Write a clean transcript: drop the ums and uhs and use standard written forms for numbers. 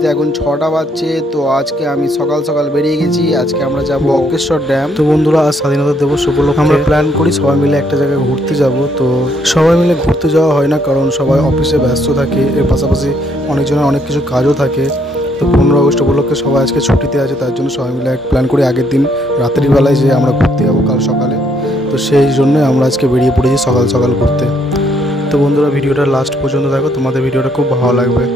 ঘড়িতে এখন 6টা বাজছে। তো আজকে আমি সকাল সকাল বেরিয়ে গেছি। আজকে আমরা যাব বক্রেশ্বর ড্যাম। তো বন্ধুরা, আজ স্বাধীনতা দিবস উপলক্ষে আমরা প্ল্যান করি সবাই মিলে একটা জায়গায় ঘুরতে যাব। তো সবাই মিলে ঘুরতে যাওয়া হয় না, কারণ সবাই অফিসে ব্যস্ত থাকে, এর পাশাপাশি অনেকজনের অনেক কিছু কাজও থাকে। তো 15 আগস্ট উপলক্ষে সবাই আজকে ছুটিতে আছে, তার জন্য সবাই মিলে এক প্ল্যান করি আগের দিন রাত্রিবেলায় যে আমরা ঘুরতে যাবো কাল সকালে। তো সেই জন্যই আমরা আজকে বেরিয়ে পড়েছি সকাল সকাল ঘুরতে। তো বন্ধুরা, ভিডিওটা লাস্ট পর্যন্ত দেখো, তোমাদের ভিডিওটা খুব ভালো লাগবে।